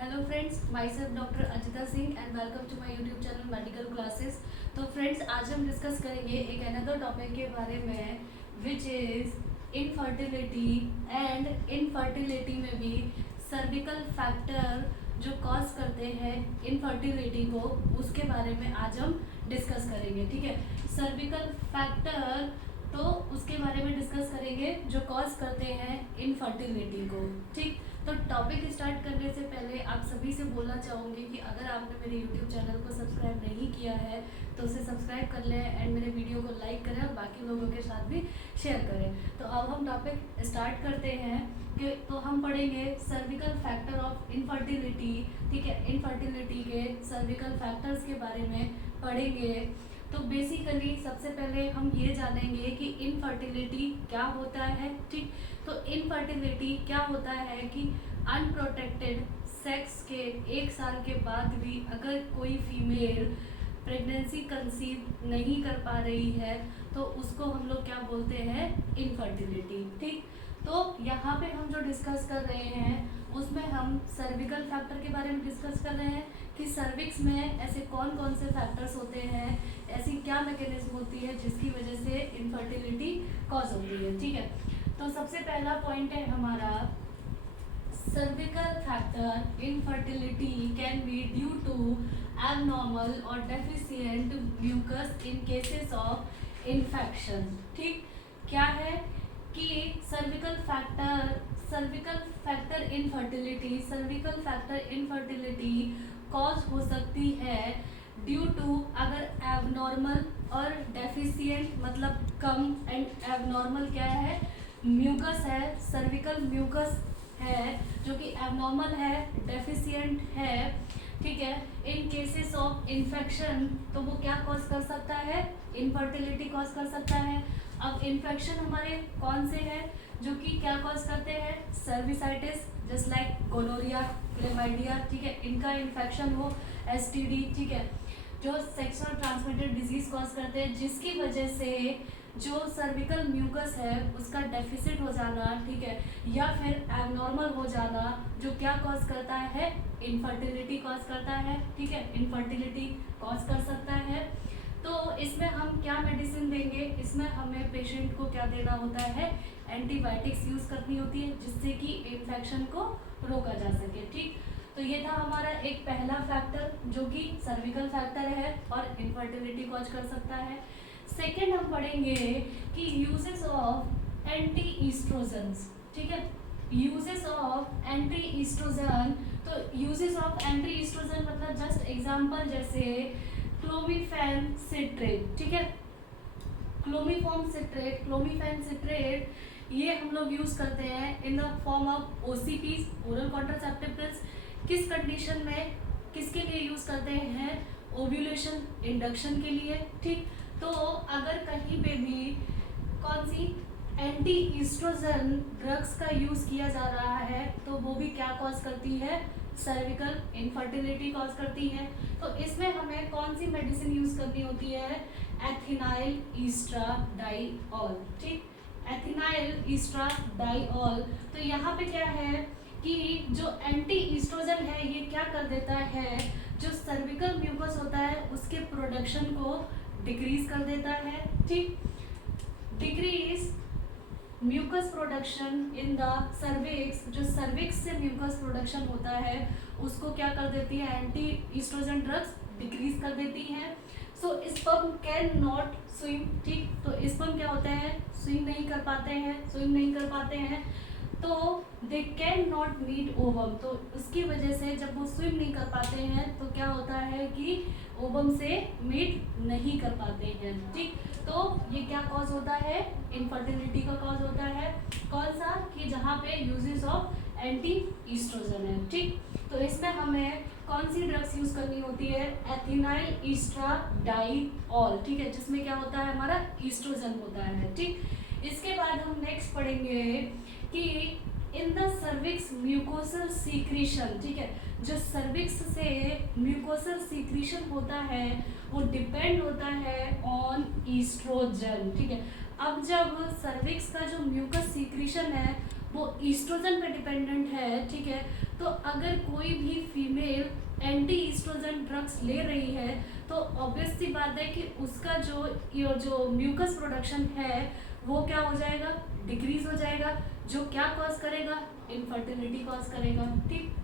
Hello friends, myself doctor Ajita Singh and welcome to my YouTube channel medical classes. तो friends, आज हम discuss करेंगे एक अनदर टॉपिक के बारे में which is infertility. And infertility में भी सर्विकल फैक्टर जो कॉज करते हैं इनफर्टिलिटी को, उसके बारे में आज हम डिस्कस करेंगे। ठीक है, सर्विकल फैक्टर तो उसके बारे में डिस्कस करेंगे जो कॉज करते हैं इनफर्टिलिटी को। ठीक, तो टॉपिक स्टार्ट करने से पहले आप सभी से बोलना चाहूँगी कि अगर आपने मेरे यूट्यूब चैनल को सब्सक्राइब नहीं किया है तो उसे सब्सक्राइब कर लें एंड मेरे वीडियो को लाइक करें और बाकी लोगों के साथ भी शेयर करें। तो अब हम टॉपिक स्टार्ट करते हैं कि तो हम पढ़ेंगे सर्विकल फैक्टर ऑफ इनफर्टिलिटी। ठीक है, इनफर्टिलिटी के सर्विकल फैक्टर्स के बारे में पढ़ेंगे। तो बेसिकली सबसे पहले हम ये जानेंगे कि इनफर्टिलिटी क्या होता है। ठीक, तो इनफर्टिलिटी क्या होता है कि अनप्रोटेक्टेड सेक्स के 1 साल के बाद भी अगर कोई फीमेल प्रेगनेंसी कंसीव नहीं कर पा रही है तो उसको हम लोग क्या बोलते हैं, इनफर्टिलिटी। ठीक, तो यहाँ पे हम जो डिस्कस कर रहे हैं उसमें हम सर्विकल फैक्टर के बारे में डिस्कस कर रहे हैं कि सर्विक्स में ऐसे कौन कौन से फैक्टर्स होते हैं, ऐसी क्या मैकेनिज्म होती है जिसकी वजह से इनफर्टिलिटी कॉज होती है। ठीक है, तो सबसे पहला पॉइंट है हमारा, cervical factor infertility can be due to abnormal और deficient mucus in cases of infection. ठीक, क्या है कि सर्विकल फैक्टर इनफर्टिलिटी कॉज हो सकती है ड्यू टू, अगर एबनॉर्मल और डेफिशिएंट मतलब कम, एंड एबनॉर्मल क्या है, म्यूकस है, सर्विकल म्यूकस है जो कि एबनॉर्मल है, डेफिशिएंट है। ठीक है, इन केसेस ऑफ इन्फेक्शन, तो वो क्या कॉज कर सकता है, इनफर्टिलिटी कॉज कर सकता है। अब इन्फेक्शन हमारे कौन से हैं जो कि क्या कॉज करते हैं, cervicitis just like gonorrhoea, chlamydia. ठीक है, इनका इन्फेक्शन हो, एसटीडी। ठीक है, जो सेक्सुअल ट्रांसमिटेड डिजीज कॉज करते हैं जिसकी वजह से जो सर्विकल म्यूकस है उसका डेफिसिट हो जाना। ठीक है, या फिर एबनॉर्मल हो जाना, जो क्या कॉज करता है, इनफर्टिलिटी कॉज करता है। ठीक है, इनफर्टिलिटी कॉज कर सकता है। तो इसमें हम क्या मेडिसिन देंगे, इसमें हमें पेशेंट को क्या देना होता है, एंटीबायोटिक्स यूज करनी होती है जिससे कि इन्फेक्शन को रोका जा सके। ठीक, तो ये था हमारा एक पहला फैक्टर जो कि सर्विकल फैक्टर है और इनफर्टिलिटी कॉज कर सकता है। सेकेंड हम पढ़ेंगे कि यूजेस ऑफ एंटी ईस्ट्रोजन्स। ठीक है, यूजेस ऑफ एंटी ईस्ट्रोजन, तो यूजेस ऑफ एंटी ईस्ट्रोजन मतलब जस्ट एग्जांपल जैसे क्लोमिफेन सिट्रेट। ठीक है, क्लोमिफेन सिट्रेट ये हम लोग यूज करते हैं in the form of OCPs, oral contraceptive pills. किस कंडीशन में, किसके लिए यूज करते हैं, ओव्यूलेशन इंडक्शन के लिए। ठीक, तो अगर कहीं पे भी कौन सी एंटी ईस्ट्रोजन ड्रग्स का यूज किया जा रहा है तो वो भी क्या कॉज करती है, सर्विकल इनफर्टिलिटी कॉज करती है। तो इसमें हमें कौन सी मेडिसिन यूज करनी होती है, एथिनाइल ईस्ट्राडाइऑल। ठीक, एथिनाइल ईस्ट्राडाइऑल। तो यहाँ पे क्या है कि जो एंटी ईस्ट्रोजन है ये क्या कर देता है, जो सर्विकल म्यूकस होता है उसके प्रोडक्शन को डिक्रीज कर देता है। ठीक, decrease mucus production in the cervix, जो सर्विक्स से म्यूकस प्रोडक्शन होता है उसको क्या कर देती है, एंटी ईस्ट्रोजन ड्रग्स डिक्रीज कर देती हैं। सो स्पर्म कैन नॉट स्विम। ठीक, तो स्पर्म क्या होते हैं, स्विम नहीं कर पाते हैं, तो they can not meet ovum. तो उसकी वजह से जब वो स्विम नहीं कर पाते हैं तो क्या होता है कि ओवम से मीट नहीं कर पाते हैं। ठीक, तो ये क्या कॉज होता है, इनफर्टिलिटी का कॉज होता है। कौन सा, कि जहाँ पे यूजेस ऑफ एंटी ईस्ट्रोजन है। ठीक, तो इसमें हमें कौन सी ड्रग्स यूज करनी होती है, एथिनाइल ईस्ट्राडाइऑल। ठीक है, जिसमें क्या होता है, हमारा ईस्ट्रोजन होता है। ठीक, इसके बाद हम नेक्स्ट पढ़ेंगे कि इन द सर्विक्स म्यूकोसल सीक्रीशन। ठीक है, जो सर्विक्स से म्यूकोसल सीक्रीशन होता है वो डिपेंड होता है ऑन ईस्ट्रोजन। ठीक है, अब जब सर्विक्स का जो म्यूकस सीक्रीशन है वो ईस्ट्रोजन पे डिपेंडेंट है, ठीक है। तो अगर कोई भी फीमेल एंटी ईस्ट्रोजन ड्रग्स ले रही है तो ऑब्वियस सी बात है कि उसका जो म्यूकस प्रोडक्शन है वो क्या हो जाएगा, डिक्रीज हो जाएगा, जो क्या कॉज करेगा, इनफर्टिलिटी कॉज करेगा, ठीक।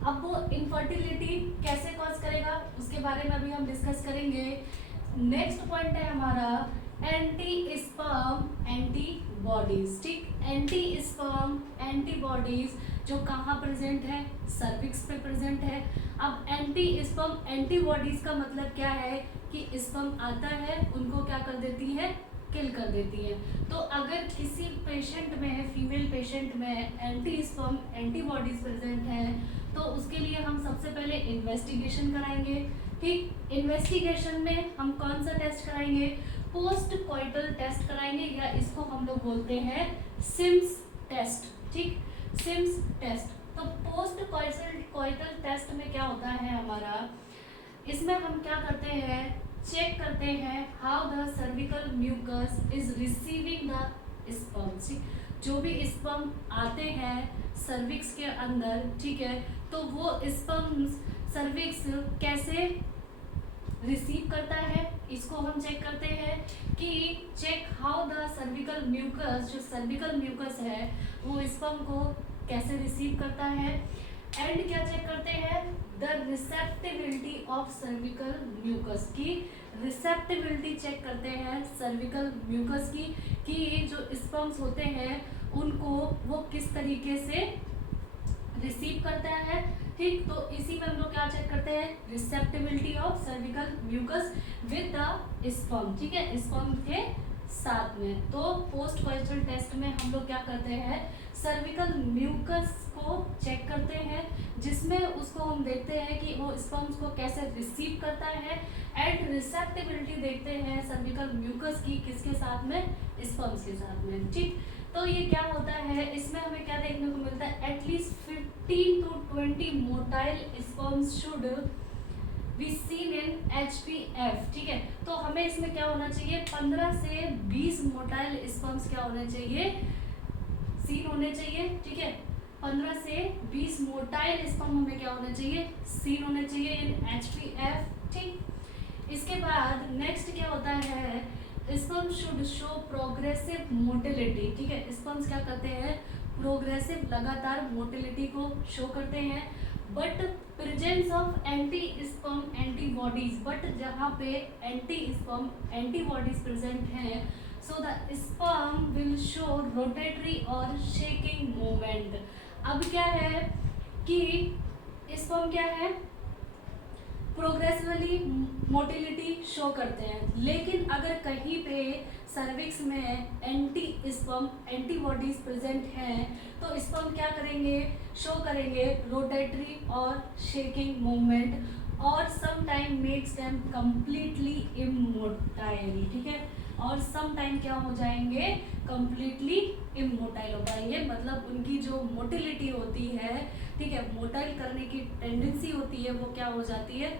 अब वो इनफर्टिलिटी कैसे कॉज करेगा उसके बारे में अभी हम डिस्कस करेंगे। नेक्स्ट पॉइंट है हमारा एंटी स्पर्म एंटीबॉडीज, ठीक। एंटी स्पर्म एंटीबॉडीज जो कहाँ प्रेजेंट है, सर्विक्स पे प्रेजेंट है। अब एंटी स्पर्म एंटीबॉडीज का मतलब क्या है कि स्पर्म आता है उनको क्या कर देती है, किल कर देती है। तो अगर किसी पेशेंट में, फीमेल पेशेंट में एंटी स्पर्म एंटीबॉडीज प्रेजेंट है तो उसके लिए हम सबसे पहले इन्वेस्टिगेशन कराएंगे, ठीक। इन्वेस्टिगेशन में हम कौन सा टेस्ट कराएंगे, पोस्ट कॉइटल टेस्ट कराएंगे, या इसको हम लोग बोलते हैं सिम्स टेस्ट, ठीक, सिम्स टेस्ट। तो पोस्ट कॉइटल टेस्ट में क्या होता है हमारा, इसमें हम क्या करते हैं, चेक करते हैं how the cervical mucus is receiving the sperm. जो भी स्पर्म आते हैं सर्विक्स के अंदर, ठीक है, तो वो स्पर्म्स सर्विक्स कैसे रिसीव करता है, इसको हम चेक करते हैं कि check how the cervical mucus, जो सर्विकल म्यूकस है वो स्पर्म को कैसे रिसीव करता है। एंड क्या चेक करते हैं, द रिसेप्टिबिलिटी ऑफ सर्विकल म्यूकस की, रिसेप्टिबिलिटी चेक करते हैं सर्विकल म्यूकस की कि जो स्पर्म्स होते हैं उनको वो किस तरीके से रिसीव करता है, ठीक। तो इसी में हम लोग क्या चेक करते हैं, receptibility of cervical mucus with the sperm, ठीक है, स्पर्म के साथ में। तो पोस्ट कॉइटल टेस्ट में हम लोग क्या करते हैं, सर्विकल म्यूकस को चेक करते हैं, जिसमें उसको हम देखते हैं कि वो स्पर्म्स को कैसे रिसीव करता है, एंड रिसेप्टिबिलिटी देखते हैं सर्विकल म्यूकस की किसके साथ में, स्पर्म्स के साथ में, ठीक। तो ये क्या होता है, इसमें हमें क्या देखने को मिलता है, at least 15 to 20 motile sperms should be seen in HPF, ठीक है। तो हमें इसमें क्या होना चाहिए, 15 से 20 मोटाइल स्पर्म्स क्या होने चाहिए, सीन होने चाहिए, ठीक है। 15 से 20 मोटाइल स्पर्म हमें क्या होना चाहिए, सीन होने चाहिए इन HPF, ठीक। इसके बाद नेक्स्ट क्या होता है, sperm should show progressive motility, ठीक है। स्पर्म्स क्या करते हैं, प्रोग्रेसिव लगातार मोटिलिटी को शो करते हैं, but presence of anti sperm antibodies, but जहाँ पे एंटी स्पर्म एंटीबॉडीज प्रेजेंट हैं, so the sperm will show rotatory और शेकिंग मूवमेंट। अब क्या है कि स्पर्म क्या है, प्रोग्रेसिवली मोटिलिटी शो करते हैं, लेकिन अगर कहीं पे सर्विक्स में एंटी स्पर्म एंटीबॉडीज प्रेजेंट हैं तो स्पर्म क्या करेंगे, शो करेंगे रोटेटरी और शेकिंग मूवमेंट, और some time makes them completely immotile, ठीक है। और सम टाइम क्या हो जाएंगे, कंप्लीटली इमोटाइल हो पाएंगे, मतलब उनकी जो मोटिलिटी होती है, ठीक है, मोटाइल करने की टेंडेंसी होती है वो क्या हो जाती है,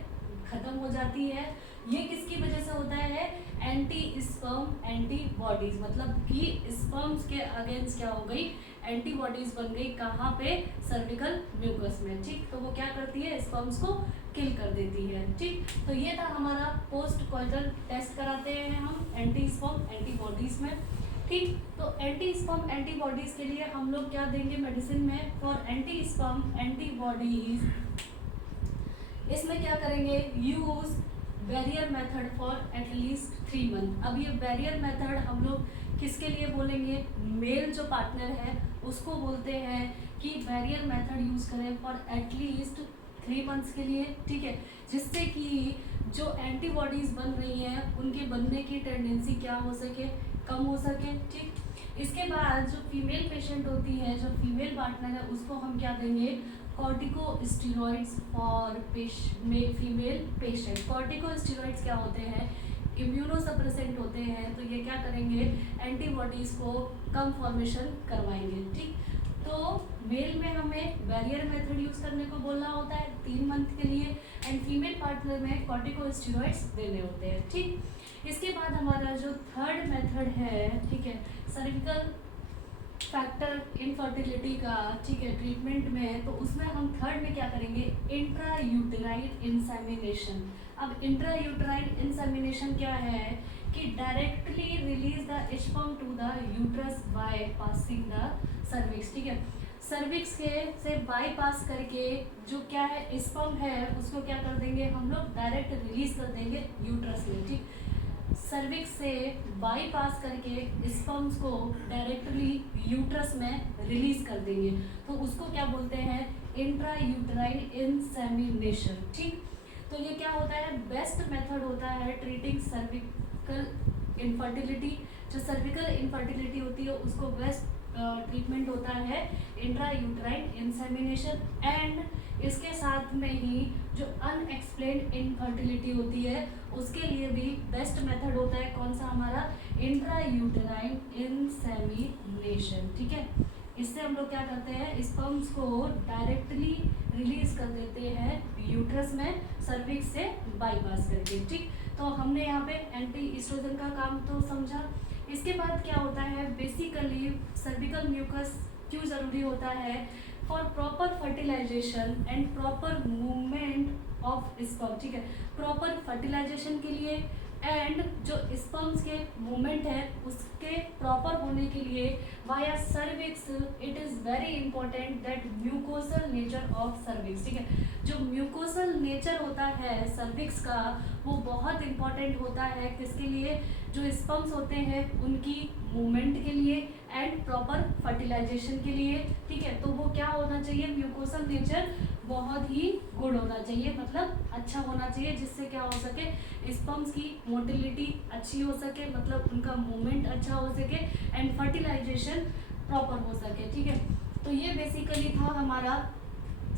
खत्म हो जाती है। ये किसकी वजह से होता है, एंटी स्पर्म एंटीबॉडीज, मतलब कि स्पर्म्स के अगेंस्ट क्या हो गई, एंटीबॉडीज बन गई, कहाँ पे, सर्विकल म्यूकस में, ठीक। तो वो क्या करती है, स्पर्म्स को किल कर देती है, ठीक। तो ये था हमारा पोस्ट कॉइटल टेस्ट कराते हैं हम एंटी स्पर्म एंटीबॉडीज में, ठीक। तो एंटी स्पर्म एंटीबॉडीज के लिए हम लोग क्या देंगे मेडिसिन में, फॉर एंटी स्पर्म एंटीबॉडीज इसमें क्या करेंगे, use barrier method for at least 3 month. अब ये बैरियर मेथड हम लोग किसके लिए बोलेंगे, मेल जो पार्टनर है उसको बोलते हैं कि बैरियर मेथड यूज करें फॉर एटलीस्ट 3 मंथ्स के लिए, ठीक है, जिससे कि जो एंटीबॉडीज बन रही हैं उनके बनने की टेंडेंसी क्या हो सके, कम हो सके, ठीक। इसके बाद जो फीमेल पेशेंट होती है, जो फीमेल पार्टनर है, उसको हम क्या देंगे, corticosteroids for female patient. Corticosteroids क्या होते हैं, इम्यूनोसप्रेसेंट होते हैं, तो ये क्या करेंगे, एंटीबॉडीज को कम फॉर्मेशन करवाएंगे, ठीक। तो मेल में हमें बैरियर मेथड यूज करने को बोलना होता है 3 मंथ के लिए, एंड फीमेल पार्टनर में कॉर्टिकोस्टेरॉइड्स देने होते हैं, ठीक। इसके बाद हमारा जो थर्ड मेथड है, ठीक है, सर्विकल फैक्टर इनफर्टिलिटी का, ठीक है, ट्रीटमेंट में, तो उसमें हम थर्ड में क्या करेंगे, इंट्रा यूटेराइन इंसेमिनेशन। अब इंट्रा यूटेराइन इंसेमिनेशन क्या है कि directly release the sperm to the uterus by passing the cervix, ठीक है, सर्विक्स के से बाईपास करके जो क्या है स्पर्म है उसको क्या कर देंगे हम लोग, डायरेक्ट रिलीज कर देंगे यूट्रस में, ठीक, सर्विक्स से बाईपास करके स्पर्म्स को डायरेक्टली यूट्रस में रिलीज कर देंगे, तो उसको क्या बोलते हैं, इंट्रा यूट्राइन इंसेमिनेशन, ठीक। तो ये क्या होता है, बेस्ट मेथड होता है ट्रीटिंग सर्विकल इनफर्टिलिटी। जो सर्विकल इनफर्टिलिटी होती है उसको बेस्ट ट्रीटमेंट होता है इंट्रा यूट्राइन इंसेमिनेशन। एंड इसके साथ में ही जो अनएक्सप्लेन्ड इनफर्टिलिटी होती है उसके लिए भी बेस्ट मेथड होता है कौन सा, हमारा इंट्रा यूटेराइन इंसेमिनेशन, ठीक है। इससे हम लोग क्या करते हैं, स्पर्म्स को डायरेक्टली रिलीज कर देते हैं यूट्रस में सर्विक्स से बाईपास करके, ठीक। तो हमने यहाँ पे एंटी ईस्ट्रोजन का काम तो समझा। इसके बाद क्या होता है, बेसिकली सर्विकल म्यूकस क्यों ज़रूरी होता है, for proper fertilization and proper movement of sperm, ठीक है, प्रॉपर फर्टिलाइजेशन के लिए एंड जो स्पर्म्स के मूवमेंट है उसके प्रॉपर होने के लिए via cervix, it is very important that mucosal nature of cervix, ठीक है, जो म्यूकोसल नेचर होता है सर्विक्स का वो बहुत इंपॉर्टेंट होता है किसके लिए, जो स्पर्म्स होते हैं उनकी मूवमेंट के लिए एंड प्रॉपर फर्टिलाइजेशन के लिए, ठीक है। तो वो क्या होना चाहिए, म्यूकोसल नेचर बहुत ही गुड होना चाहिए, मतलब अच्छा होना चाहिए, जिससे क्या हो सके, स्पर्म्स की मोटिलिटी अच्छी हो सके, मतलब उनका मूवमेंट अच्छा हो सके एंड फर्टिलाइजेशन प्रॉपर हो सके, ठीक है। तो ये बेसिकली था हमारा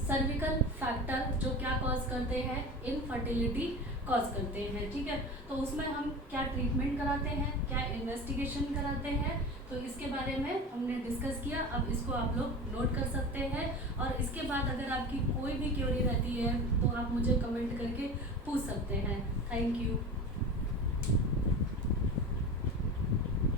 सर्विकल फैक्टर जो क्या कॉज करते हैं, इनफर्टिलिटी कॉज करते हैं, ठीक है। तो उसमें हम क्या ट्रीटमेंट कराते हैं, क्या इन्वेस्टिगेशन कराते हैं, तो इसके बारे में हमने डिस्कस किया। अब इसको आप लोग नोट कर सकते हैं और इसके बाद अगर आपकी कोई भी क्वेरी रहती है तो आप मुझे कमेंट करके पूछ सकते हैं। Thank you.